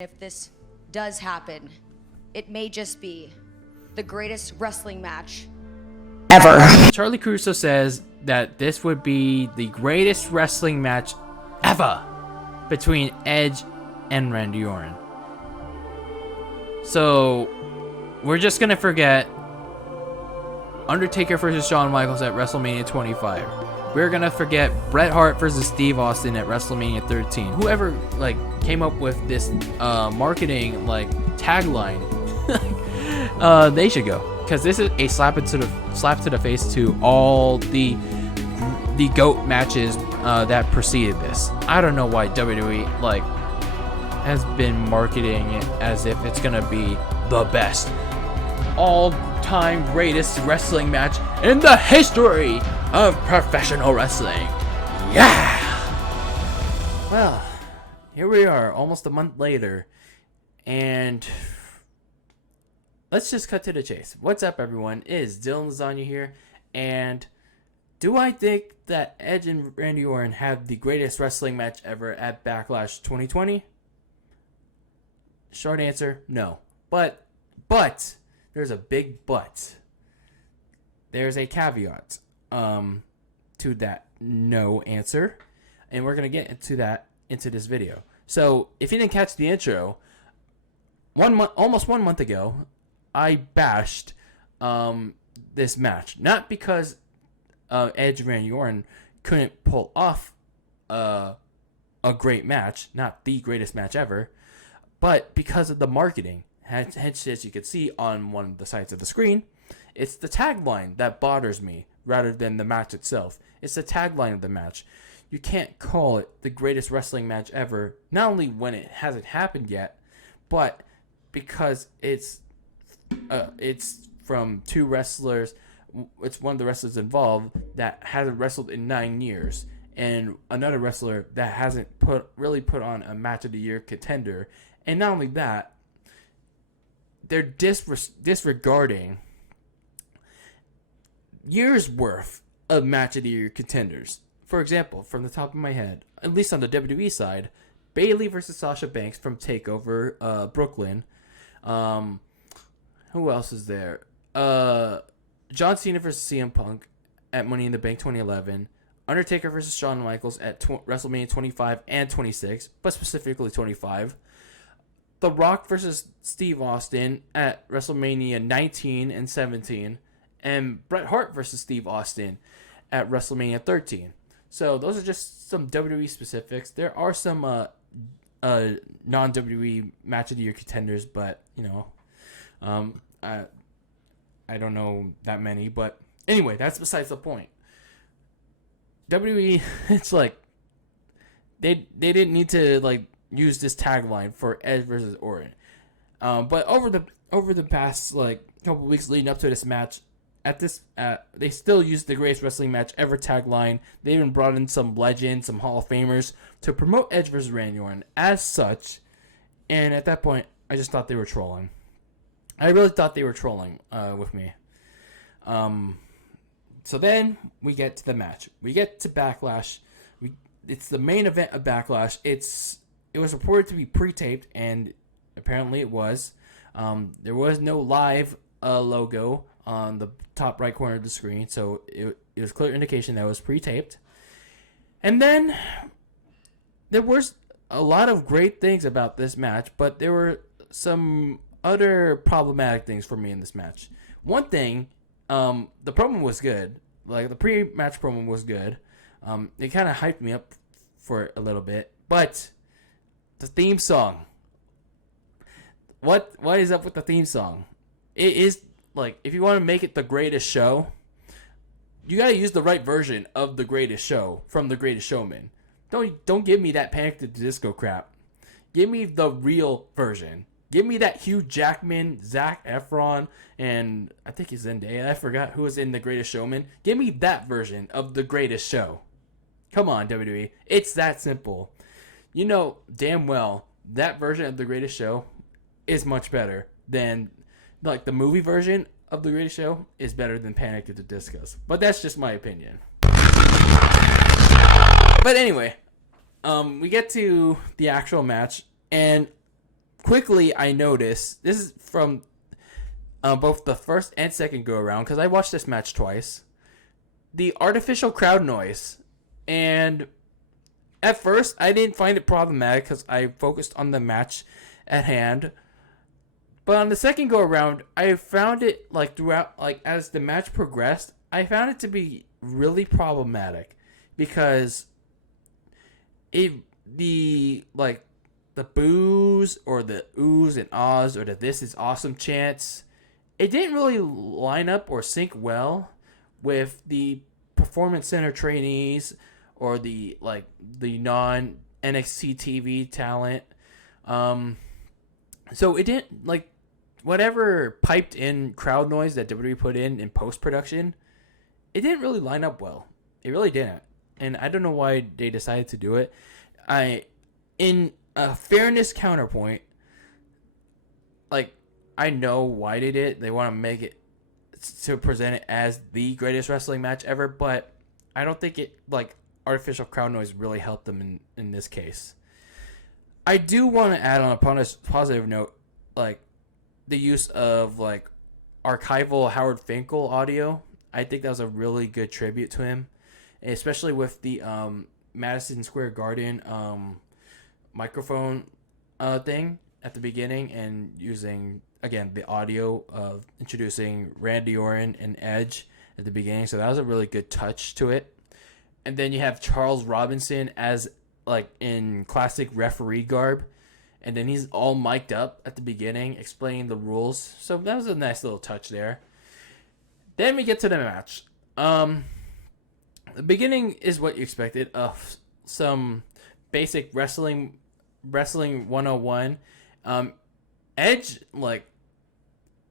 If this does happen, it may just be the greatest wrestling match ever. Charlie Caruso says that this would be the greatest wrestling match ever between Edge and Randy Orton. So we're just gonna forget Undertaker versus Shawn Michaels at WrestleMania 25. We're gonna forget Bret Hart versus Steve Austin at WrestleMania 13. Whoever came up with this marketing tagline, they should go, because this is a slap to the face to all the GOAT matches that preceded this. I don't know why WWE has been marketing it as if it's gonna be the best all-time greatest wrestling match in the history of professional wrestling. Yeah! Well, here we are, almost a month later, and let's just cut to the chase. What's up, everyone? It is DylanLasagna here, and do I think that Edge and Randy Orton have the greatest wrestling match ever at Backlash 2020? Short answer, no. But, there's a big but. There's a caveat to that no answer, and we're gonna get into this video. So if you didn't catch the intro, almost 1 month ago, I bashed this match, not because Edge and Randy Orton couldn't pull off a great match, not the greatest match ever, but because of the marketing. Hence, as you can see on one of the sides of the screen, it's the tagline that bothers me rather than the match itself. It's the tagline of the match. You can't call it the greatest wrestling match ever, not only when it hasn't happened yet, but because it's from two wrestlers. It's one of the wrestlers involved that hasn't wrestled in 9 years, and another wrestler that hasn't really put on a match of the year contender. And not only that, they're disregarding years worth of match of the year contenders. For example, from the top of my head, at least on the WWE side, Bayley versus Sasha Banks from TakeOver Brooklyn. Who else is there? John Cena versus CM Punk at Money in the Bank 2011. Undertaker versus Shawn Michaels at WrestleMania 25 and 26, but specifically 25. The Rock versus Steve Austin at WrestleMania 19 and 17. And Bret Hart versus Steve Austin at WrestleMania 13. So those are just some WWE specifics. There are some non-WWE match of the year contenders, but I don't know that many. But anyway, that's besides the point. WWE, it's they didn't need to use this tagline for Edge versus Orton. But over the past couple weeks leading up to this match, they still used the greatest wrestling match ever tagline. They even brought in some legends, some Hall of Famers to promote Edge versus Randy Orton as such. And at that point, I just thought they were trolling. I really thought they were trolling with me. So then we get to the match. We get to Backlash. It's the main event of Backlash. It was reported to be pre-taped, and apparently it was. There was no live logo on the top right corner of the screen, so it was clear indication that it was pre-taped. And then there was a lot of great things about this match, but there were some other problematic things for me in this match. One thing, the promo was good. The pre-match promo was good. It kind of hyped me up for a little bit, but the theme song. What is up with the theme song? It is if you want to make it the greatest show, you gotta use the right version of the greatest show from The Greatest Showman. Don't give me that Panic at the Disco crap. Give me the real version. Give me that Hugh Jackman, Zac Efron, and I think he's Zendaya. I forgot who was in The Greatest Showman. Give me that version of The Greatest Show. Come on, WWE. It's that simple. You know damn well that version of The Greatest Show is much better than the movie version of The Greatest Show is better than Panic at the Discos. But that's just my opinion. But anyway, we get to the actual match, and quickly I noticed, this is from both the first and second go around, because I watched this match twice, the artificial crowd noise. And at first I didn't find it problematic because I focused on the match at hand. But on the second go around, I found it like throughout, like as the match progressed, I found it to be really problematic because the boos or the oohs and ahs or the this is awesome chants, it didn't really line up or sync well with the performance center trainees or the non NXT TV talent. So it didn't, like, whatever piped in crowd noise that WWE put in post production, it didn't really line up well. It really didn't, and I don't know why they decided to do it. In a fairness counterpoint, like, I know why they did. They want to make it to present it as the greatest wrestling match ever, but I don't think it, like, artificial crowd noise really helped them in this case. I do want to add on a positive note, like, the use of, like, archival Howard Finkel audio. I think that was a really good tribute to him, especially with the Madison Square Garden microphone thing at the beginning, and using, again, the audio of introducing Randy Orton and Edge at the beginning. So that was a really good touch to it. And then you have Charles Robinson as, like, in classic referee garb, and then he's all mic'd up at the beginning explaining the rules. So that was a nice little touch there. Then we get to the match. The beginning is what you expected of some basic wrestling 101. Edge, like,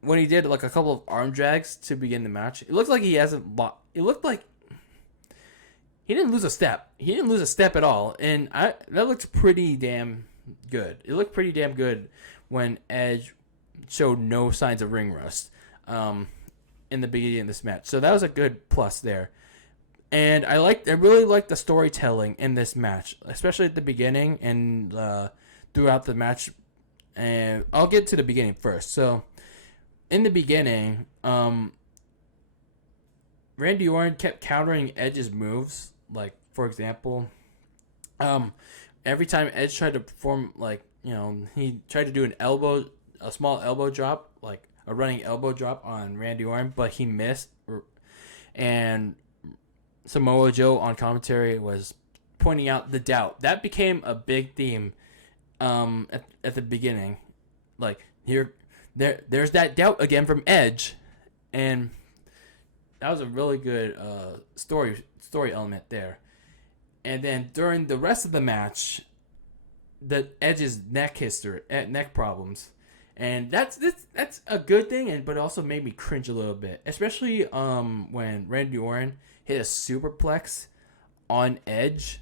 when he did, like, a couple of arm drags to begin the match, it looked like he looked like he didn't lose a step. He didn't lose a step at all, and that looked pretty damn good. It looked pretty damn good when Edge showed no signs of ring rust in the beginning of this match. So that was a good plus there. And I really liked the storytelling in this match, especially at the beginning and throughout the match. And I'll get to the beginning first. So in the beginning, Randy Orton kept countering Edge's moves. Like, for example, every time Edge tried to perform, like, you know, he tried to do a small elbow drop, like a running elbow drop on Randy Orton, but he missed. And Samoa Joe on commentary was pointing out the doubt. That became a big theme at the beginning. Like, there's that doubt again from Edge, and that was a really good story element there. And then during the rest of the match, the Edge's neck problems, and that's a good thing, but it also made me cringe a little bit, especially when Randy Orton hit a superplex on Edge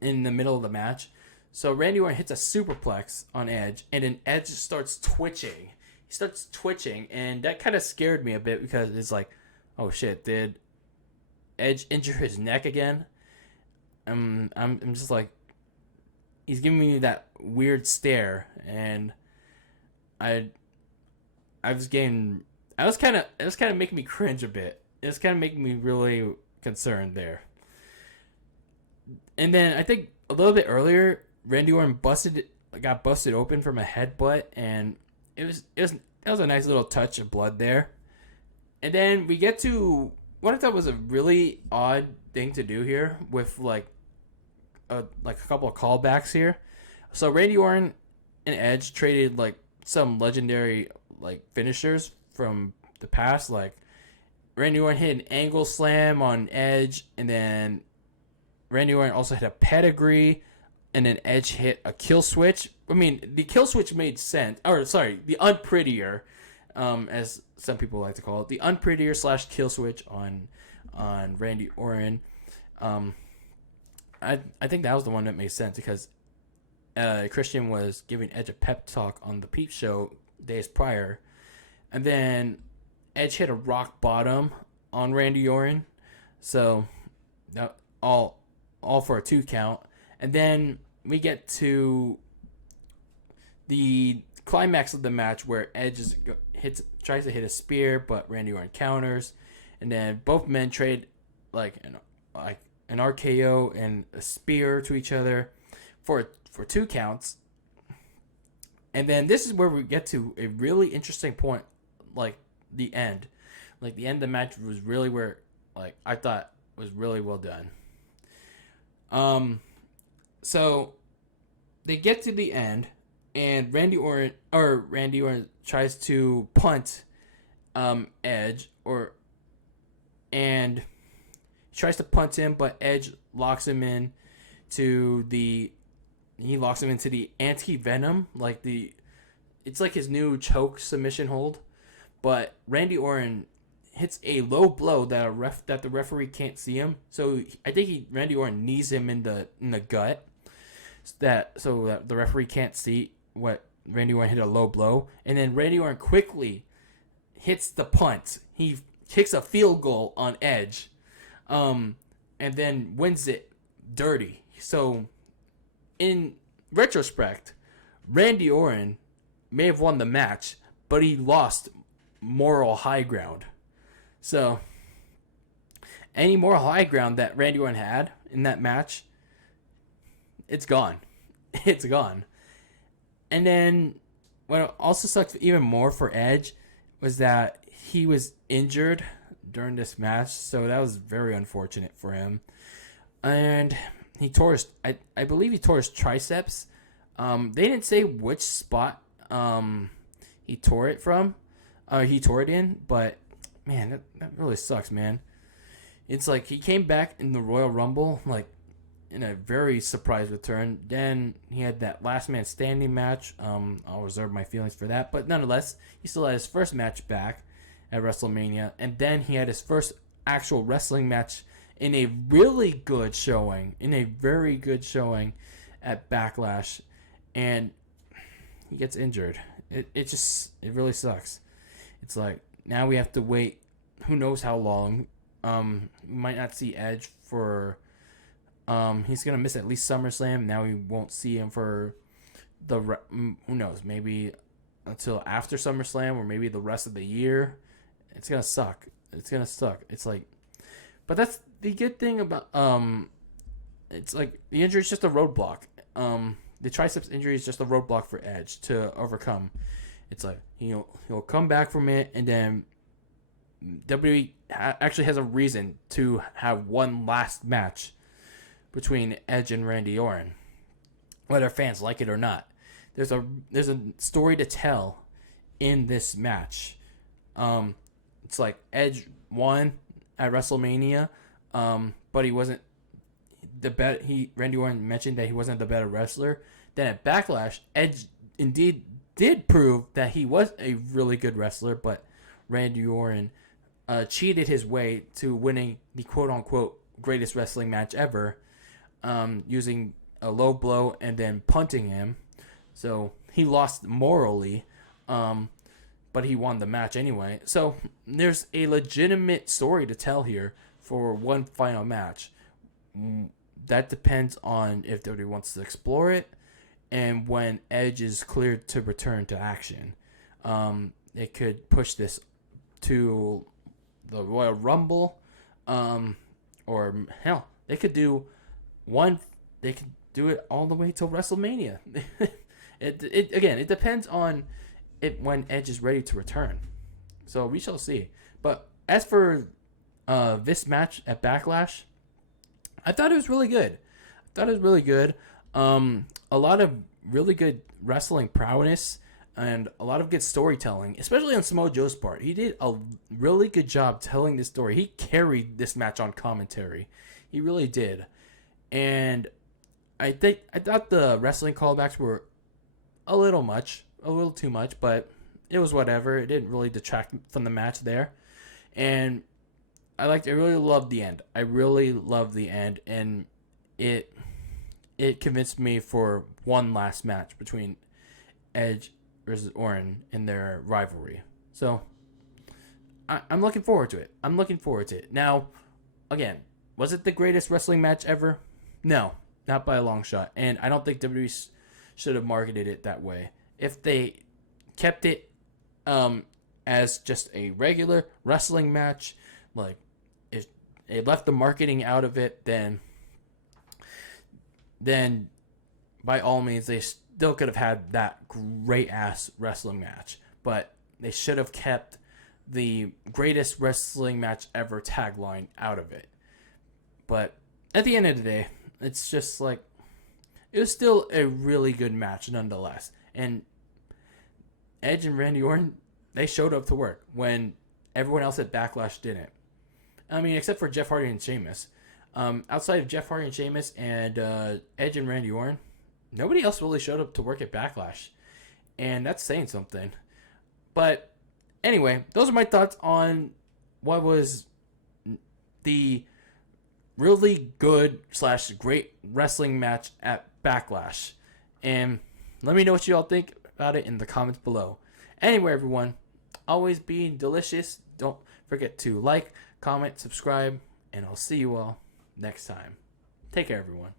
in the middle of the match. So Randy Orton hits a superplex on Edge, and then Edge starts twitching. He starts twitching, and that kind of scared me a bit because it's like, oh shit, did Edge injure his neck again? I'm just like, he's giving me that weird stare, and it was kind of making me cringe a bit. It was kind of making me really concerned there. And then I think a little bit earlier, Randy Orton got busted open from a headbutt, and that was a nice little touch of blood there. And then we get to what I thought was a really odd thing to do here with like a couple of callbacks here. So Randy Orton and Edge traded like some legendary like finishers from the past. Like Randy Orton hit an angle slam on Edge, and then Randy Orton also hit a pedigree, and then Edge hit a kill switch. I mean, the kill switch made sense. Or sorry, the unprettier, as some people like to call it, the unprettier / kill switch on Randy Orton. I think that was the one that made sense because Christian was giving Edge a pep talk on the Peep Show days prior, and then Edge hit a rock bottom on Randy Orton, so all for a 2 count. And then we get to the climax of the match where Edge tries to hit a spear, but Randy Orton counters, and then both men trade like an RKO and a spear to each other for 2 counts. And then this is where we get to a really interesting point, like the end. Like the end of the match was really where like I thought was really well done. So they get to the end, and Randy Orton tries to punt Edge, and he tries to punt him, but Edge locks him into the anti-venom, it's like his new choke submission hold. But Randy Orton hits a low blow that the referee can't see him. So I think Randy Orton knees him in the gut, so that the referee can't see what Randy Orton hit a low blow. And then Randy Orton quickly hits the punt. He kicks a field goal on Edge, and then wins it dirty. So in retrospect, Randy Orton may have won the match, but he lost moral high ground. So any moral high ground that Randy Orton had in that match, it's gone. It's gone. And then what also sucked even more for Edge was that he was injured during this match, so that was very unfortunate for him. And he tore I believe he tore his triceps. They didn't say which spot he tore it from. He tore it in, but man, that really sucks, man. It's like he came back in the Royal Rumble, like in a very surprise return. Then he had that last man standing match. I'll reserve my feelings for that, but nonetheless, he still had his first match back at WrestleMania, and then he had his first actual wrestling match in a really good showing, very good showing at Backlash, and he gets injured. It really sucks. It's like now we have to wait who knows how long. We might not see Edge for he's gonna miss at least SummerSlam. Now we won't see him for who knows, maybe until after SummerSlam, or maybe the rest of the year. It's gonna suck. It's like, but that's the good thing about it's like the injury is just a roadblock. The triceps injury is just a roadblock for Edge to overcome. It's like he'll come back from it, and then WWE actually has a reason to have one last match between Edge and Randy Orton, whether fans like it or not. There's a story to tell in this match. It's like Edge won at WrestleMania, but he wasn't the better. Randy Orton mentioned that he wasn't the better wrestler. Then at Backlash, Edge indeed did prove that he was a really good wrestler, but Randy Orton cheated his way to winning the quote-unquote greatest wrestling match ever, using a low blow and then punting him. So he lost morally, but he won the match anyway. So there's a legitimate story to tell here for one final match. That depends on if WWE wants to explore it and when Edge is cleared to return to action. It could push this to the Royal Rumble, or hell, they could do it all the way till WrestleMania. It depends on when Edge is ready to return. So we shall see. But as for this match at Backlash, I thought it was really good. A lot of really good wrestling prowess and a lot of good storytelling, especially on Samoa Joe's part. He did a really good job telling this story. He carried this match on commentary. He really did. And I thought the wrestling callbacks were a little too much, but it was whatever. It didn't really detract from the match there. And I really loved the end. And it convinced me for one last match between Edge versus Orton in their rivalry. So I'm looking forward to it. Now, again, was it the greatest wrestling match ever? No, not by a long shot. And I don't think WWE should have marketed it that way. if they kept it as just a regular wrestling match, like if it left the marketing out of it, then by all means they still could have had that great ass wrestling match. But they should have kept the greatest wrestling match ever tagline out of it. But at the end of the day, it's just like, it was still a really good match nonetheless. And Edge and Randy Orton, they showed up to work when everyone else at Backlash didn't. I mean, except for Jeff Hardy and Sheamus. Outside of Jeff Hardy and Sheamus and Edge and Randy Orton, nobody else really showed up to work at Backlash. And that's saying something. But anyway, those are my thoughts on what was the really good / great wrestling match at Backlash. And let me know what you all think about it in the comments below. Anyway, everyone, always be delicious. Don't forget to like, comment, subscribe, and I'll see you all next time. Take care, everyone.